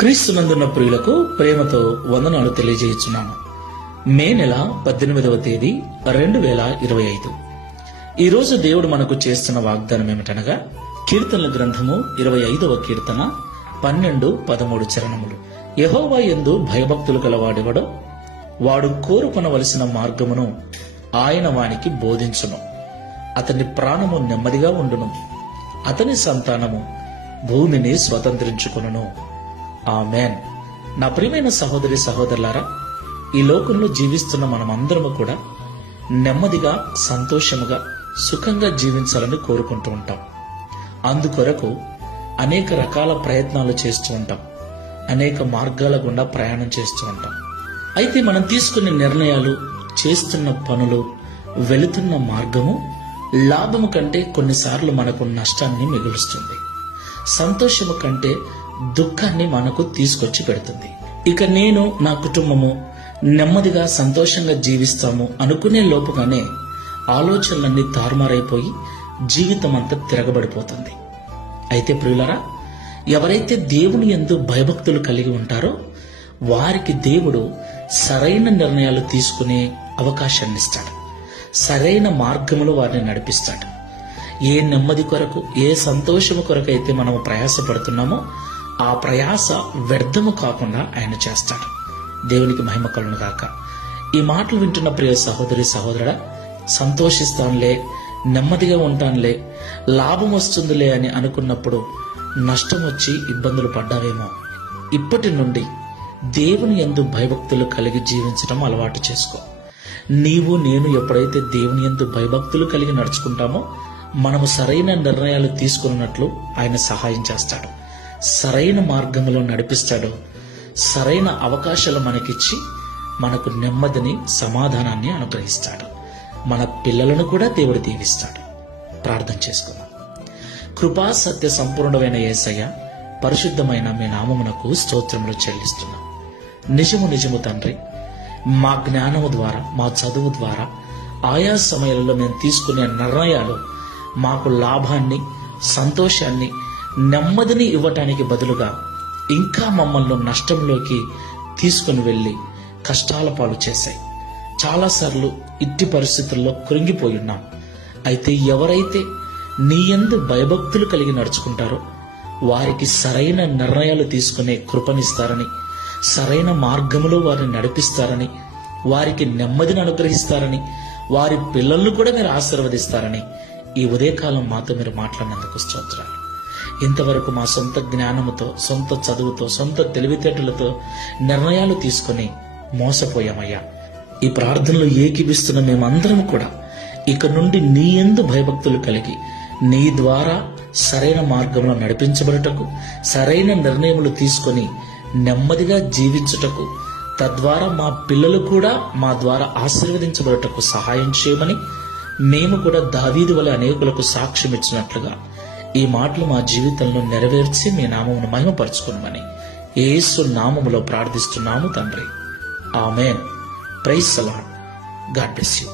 క్రీస్తునందున్న ప్రియులకు ప్రేమతో వందనాలు తెలియజేయుచున్నాను. మే నెల 18వ తేదీ 2025. ఈ రోజు దేవుడు మనకు చేస్తున్న వాగ్దానం ఏమిటనగా, కీర్తనల గ్రంథము 25వ కీర్తన 12-13 చరణములు. యెహోవా యందు భయభక్తులు గలవాడెవడో వాడు కోరుకొనవలసిన మార్గమును ఆయన వానికి బోధించును. అతని ప్రాణము నెమ్మదిగా ఉండును, అతని సంతానము భూమిని స్వతంత్రించుకొనును. ఆమేన్. నా ప్రియమైన సహోదరి సహోదరులారా, ఈ లోకంలో జీవిస్తున్న మనమందరము కూడా నెమ్మదిగా, సంతోషముగా, సుఖంగా జీవించాలని కోరుకుంటూ ఉంటాం. అందుకొరకు అనేక రకాల ప్రయత్నాలు చేస్తూ ఉంటాం, అనేక మార్గాల గుండా ప్రయాణం చేస్తూ ఉంటాం. అయితే మనం తీసుకునే నిర్ణయాలు, చేస్తున్న పనులు, వెళుతున్న మార్గము లాభము కంటే కొన్నిసార్లు మనకు నష్టాన్ని మిగులుస్తుంది. సంతోషము కంటే దుఃఖాన్ని మనకు తీసుకొచ్చి పెడుతుంది. ఇక నేను, నా కుటుంబము నెమ్మదిగా, సంతోషంగా జీవిస్తాము అనుకునే లోపుగానే ఆలోచనలన్నీ తారుమారైపోయి జీవితం అంతా తిరగబడిపోతుంది. అయితే ప్రియులారా, ఎవరైతే దేవుని యందు భయభక్తులు కలిగి ఉంటారో వారికి దేవుడు సరైన నిర్ణయాలు తీసుకునే అవకాశాన్ని ఇస్తాడు. సరైన మార్గములో వారిని నడిపిస్తాడు. ఏ నెమ్మది కొరకు, ఏ సంతోషము కొరకు అయితే మనము ప్రయాసపడుతున్నామో ఆ ప్రయాస వ్యర్థము కాకుండా ఆయన చేస్తాడు. దేవునికి మహిమ కలుగును గాక. ఈ మాటలు వింటున్న ప్రియ సహోదరి సహోదరుడా, సంతోషిస్తానులే, నెమ్మదిగా ఉంటానులే, లాభం వస్తుందిలే అని అనుకున్నప్పుడు నష్టం వచ్చి ఇబ్బందులు పడ్డావేమో. ఇప్పటి నుండి దేవుని యందు భయభక్తులు కలిగి జీవించడం అలవాటు చేసుకో. నీవు, నేను ఎప్పుడైతే దేవుని యందు భయభక్తులు కలిగి నడుచుకుంటామో మనము సరైన నిర్ణయాలు తీసుకున్నట్లు ఆయన సహాయం చేస్తాడు. సరైన మార్గంలో నడిపిస్తాడు. సరైన అవకాశాలు మనకిచ్చి మనకు నెమ్మదిని, సమాధానాన్ని అనుగ్రహిస్తాడు. మన పిల్లలను కూడా దేవుడు దీవిస్తాడు. ప్రార్థన చేసుకుందాం. కృపా సత్య సంపూర్ణమైన యేసయ్య, పరిశుద్ధమైన మీ నామమునకు స్తోత్రములు చెల్లిస్తున్నాం. నిజము నిజము తండ్రి, మా జ్ఞానము ద్వారా, మా చదువు ద్వారా ఆయా సమయాలలో మేము తీసుకునే నిర్ణయాలు మాకు లాభాన్ని, సంతోషాన్ని, నెమ్మదిని ఇవ్వటానికి బదులుగా ఇంకా మమ్మల్ని నష్టంలోకి తీసుకుని వెళ్లి కష్టాల పాలు చేశాయి. చాలాసార్లు ఇట్టి పరిస్థితుల్లో కృంగిపోయి ఉన్నాం. అయితే ఎవరైతే నీ యందు భయభక్తులు కలిగి నడుచుకుంటారో వారికి సరైన నిర్ణయాలు తీసుకునే కృపనిస్తారని, సరైన మార్గంలో వారిని నడిపిస్తారని, వారికి నెమ్మదిని అనుగ్రహిస్తారని, వారి పిల్లలను కూడా మీరు ఆశీర్వదిస్తారని ఈ ఉదయకాలం మాతో మీరు మాట్లాడినందుకు స్తోత్రాలు. ఇంతవరకు మా సొంత జ్ఞానముతో, సొంత చదువుతో, సొంత తెలివితేటలతో నిర్ణయాలు తీసుకుని మోసపోయామయ్యా. ఈ ప్రార్థనలో ఏకీభిస్తున్న మేమందరం కూడా ఇక నుండి నీ యందు భయభక్తులు కలిగి నీ ద్వారా సరైన మార్గంలో నడిపించబడటకు, సరైన నిర్ణయములు తీసుకొని నెమ్మదిగా జీవించుటకు, తద్వారా మా పిల్లలు కూడా మా ద్వారా ఆశీర్వదించబడటకు సహాయం చేయమని, మేము కూడా దావీదు వలె అనేకులకు సాక్ష్యం ఇచ్చినట్లుగా ఈ మాటలు మా జీవితంలో నెరవేర్చి మీ నామమును మహిమపరచుకున్నామని యేసు నామములో ప్రార్థిస్తున్నాము తండ్రి. ఆమేన్. Praise the Lord. God bless you.